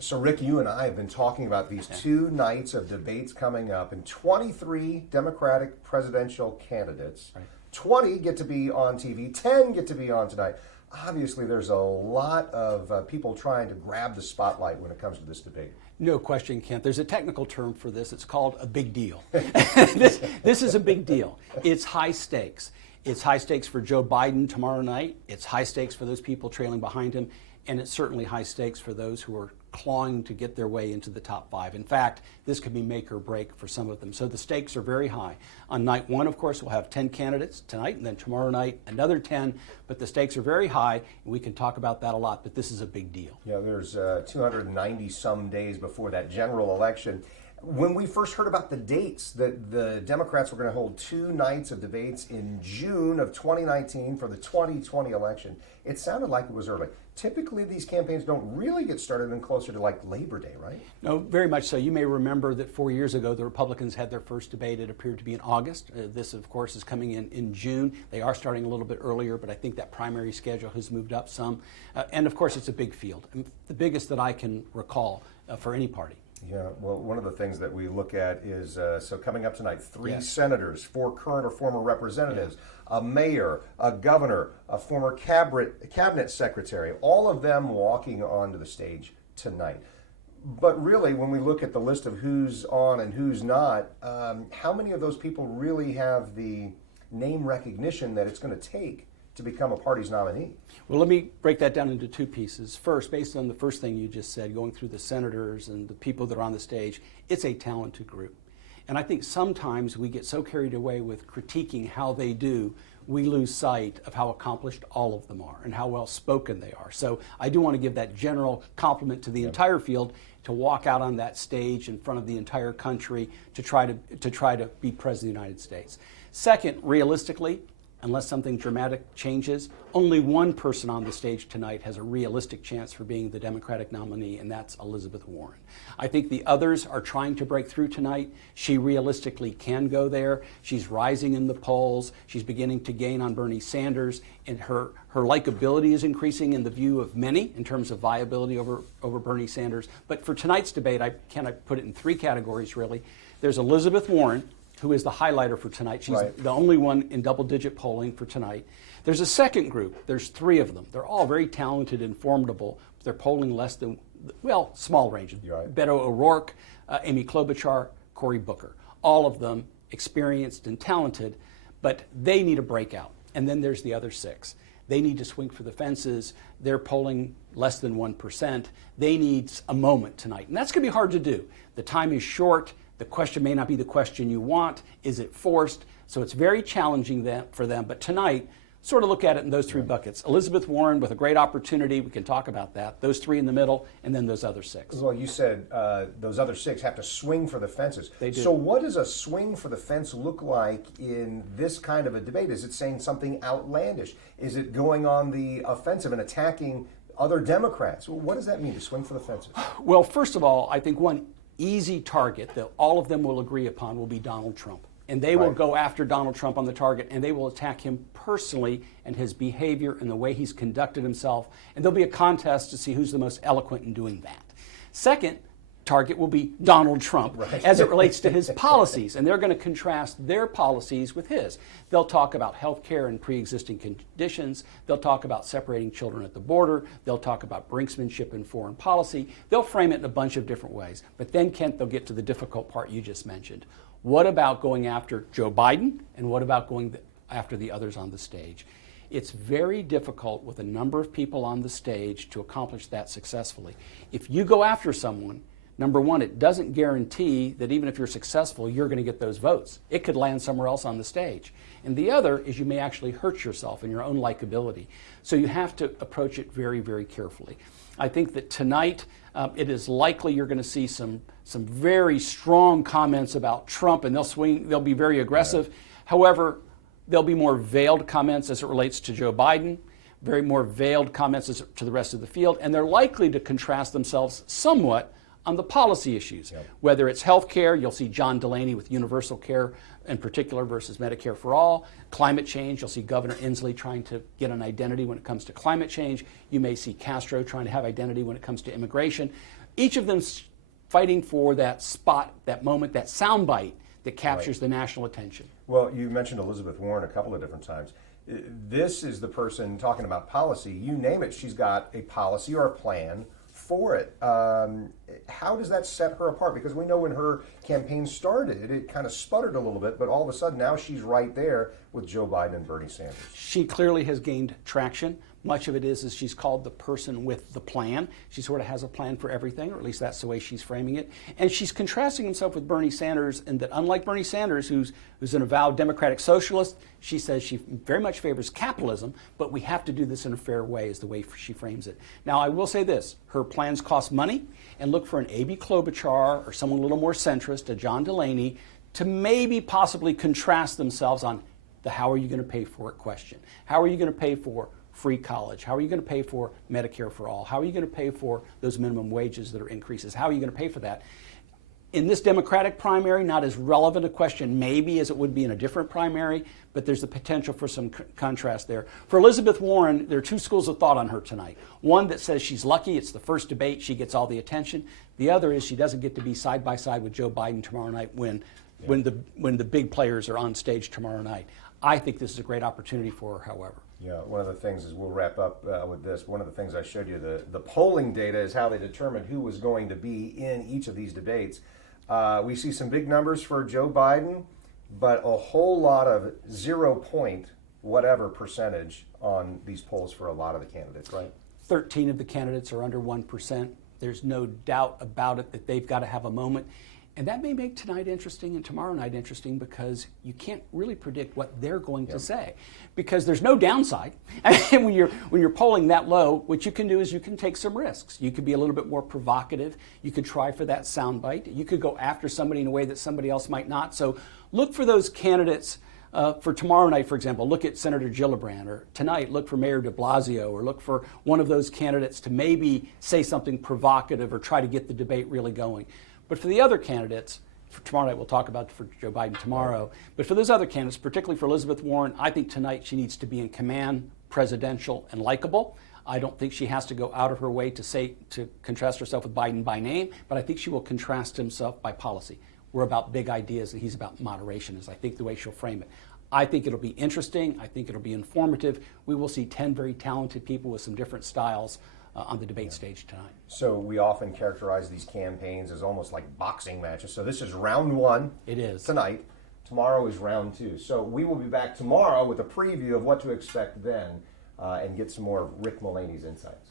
So, Rick, you and I have been talking about these two nights of debates coming up, and 23 Democratic presidential candidates. Right. 20 get to be on TV, 10 get to be on tonight. Obviously, there's a lot of people trying to grab the spotlight when it comes to this debate. No question, Kent. There's a technical term for this. It's called a big deal. This is a big deal. It's high stakes. It's high stakes for Joe Biden tomorrow night. It's high stakes for those people trailing behind him. And it's certainly high stakes for those who are clawing to get their way into the top five. In fact, this could be make or break for some of them. So the stakes are very high. On night one, of course, we'll have 10 candidates tonight, and then tomorrow night, another 10. But the stakes are very high, and we can talk about that a lot, but this is a big deal. Yeah, there's 290 some days before that general election. When we first heard about the dates that the Democrats were going to hold two nights of debates in June of 2019 for the 2020 election, it sounded like it was early. Typically, these campaigns don't really get started until closer to like Labor Day, right? No, very much so. You may remember that 4 years ago, the Republicans had their first debate. It appeared to be in August. This, of course, is coming in June. They are starting a little bit earlier, but I think that primary schedule has moved up some. And, of course, it's a big field, the biggest that I can recall for any party. Yeah, well, one of the things that we look at is, so coming up tonight, 3 Yes. senators, 4 current or former representatives, a mayor, a governor, a former cabinet secretary, all of them walking onto the stage tonight. But really, when we look at the list of who's on and who's not, how many of those people really have the name recognition that it's going to take to become a party's nominee? Well, let me break that down into two pieces. First, based on the first thing you just said, going through the senators and the people that are on the stage, it's a talented group. And I think sometimes we get so carried away with critiquing how they do, we lose sight of how accomplished all of them are and how well spoken they are. So I do want to give that general compliment to the entire field to walk out on that stage in front of the entire country to try to be President of the United States. Second, realistically, unless something dramatic changes, only one person on the stage tonight has a realistic chance for being the Democratic nominee, and that's Elizabeth Warren. I think the others are trying to break through tonight. She realistically can go there. She's rising in the polls. She's beginning to gain on Bernie Sanders, and her likability is increasing in the view of many in terms of viability over Bernie Sanders. But for tonight's debate, I put it in 3 categories, really. There's Elizabeth Warren, who is the highlighter for tonight. She's the only one in double-digit polling for tonight. There's a second group. There's 3 of them. They're all very talented and formidable. They're polling less than, well, small range. Right. Beto O'Rourke, Amy Klobuchar, Cory Booker. All of them experienced and talented, but they need a breakout. And then there's the other 6. They need to swing for the fences. They're polling less than 1%. They need a moment tonight. And that's going to be hard to do. The time is short. The question may not be the question you want. Is it forced? So it's very challenging for them. But tonight, sort of look at it in those 3 buckets. Elizabeth Warren with a great opportunity. We can talk about that. Those 3 in the middle, and then those other 6. Well, you said those other 6 have to swing for the fences. They do. So what does a swing for the fence look like in this kind of a debate? Is it saying something outlandish? Is it going on the offensive and attacking other Democrats? What does that mean, to swing for the fences? Well, first of all, I think one easy target that all of them will agree upon will be Donald Trump. And they will go after Donald Trump on the target, and they will attack him personally and his behavior and the way he's conducted himself. And there'll be a contest to see who's the most eloquent in doing that. Second target will be Donald Trump as it relates to his policies. And they're going to contrast their policies with his. They'll talk about health care and pre-existing conditions. They'll talk about separating children at the border. They'll talk about brinksmanship in foreign policy. They'll frame it in a bunch of different ways. But then, Kent, they'll get to the difficult part you just mentioned. What about going after Joe Biden, and what about going after the others on the stage? It's very difficult with a number of people on the stage to accomplish that successfully. If you go after someone, number one, it doesn't guarantee that even if you're successful, you're going to get those votes. It could land somewhere else on the stage. And the other is you may actually hurt yourself in your own likability. So you have to approach it very, very carefully. I think that tonight it is likely you're going to see some very strong comments about Trump, and they'll be very aggressive. Yeah. However, there'll be more veiled comments as it relates to Joe Biden, very more veiled comments as to the rest of the field, and they're likely to contrast themselves somewhat on the policy issues. Yep. Whether it's health care, you'll see John Delaney with universal care in particular versus Medicare for all. Climate change, you'll see Governor Inslee trying to get an identity when it comes to climate change. You may see Castro trying to have identity when it comes to immigration. Each of them fighting for that spot, that moment, that soundbite that captures the national attention. Well, you mentioned Elizabeth Warren a couple of different times. This is the person talking about policy. You name it, she's got a policy or a plan for it. How does that set her apart? Because we know when her campaign started, it kind of sputtered a little bit, but all of a sudden now she's right there with Joe Biden and Bernie Sanders. She clearly has gained traction. Much of it is she's called the person with the plan. She sort of has a plan for everything, or at least that's the way she's framing it. And she's contrasting himself with Bernie Sanders in that, unlike Bernie Sanders, who's an avowed democratic socialist, she says she very much favors capitalism, but we have to do this in a fair way, is the way she frames it. Now, I will say this, her plans cost money, and look for an A.B. Klobuchar or someone a little more centrist, a John Delaney, to maybe possibly contrast themselves on the how are you going to pay for it question. How are you going to pay for free college? How are you going to pay for Medicare for all? How are you going to pay for those minimum wages that are increases? How are you going to pay for that? In this Democratic primary, not as relevant a question maybe as it would be in a different primary, but there's the potential for some contrast there. For Elizabeth Warren, there are two schools of thought on her tonight. One that says she's lucky, it's the first debate, she gets all the attention. The other is she doesn't get to be side by side with Joe Biden tomorrow night when the big players are on stage tomorrow night. I think this is a great opportunity for her, however. Yeah, one of the things is, we'll wrap up with this, one of the things I showed you, the polling data is how they determined who was going to be in each of these debates. We see some big numbers for Joe Biden, but a whole lot of 0 point whatever percentage on these polls for a lot of the candidates, right? 13 of the candidates are under 1%. There's no doubt about it that they've got to have a moment. And that may make tonight interesting and tomorrow night interesting, because you can't really predict what they're going to say, because there's no downside. And when you're polling that low, what you can do is you can take some risks. You could be a little bit more provocative. You could try for that soundbite. You could go after somebody in a way that somebody else might not. So look for those candidates. For tomorrow night, for example, look at Senator Gillibrand, or tonight look for Mayor de Blasio, or look for one of those candidates to maybe say something provocative or try to get the debate really going. But for the other candidates, for tomorrow night, we'll talk about for Joe Biden tomorrow, but for those other candidates, particularly for Elizabeth Warren, I think tonight she needs to be in command, presidential, and likable. I don't think she has to go out of her way to contrast herself with Biden by name, but I think she will contrast himself by policy. We're about big ideas and he's about moderation, is I think the way she'll frame it. I think it'll be interesting. I think it'll be informative. We will see 10 very talented people with some different styles on the debate stage tonight. So we often characterize these campaigns as almost like boxing matches. So this is round one. It is. Tonight. Tomorrow is round two. So we will be back tomorrow with a preview of what to expect then and get some more Rick Mullaney's insights.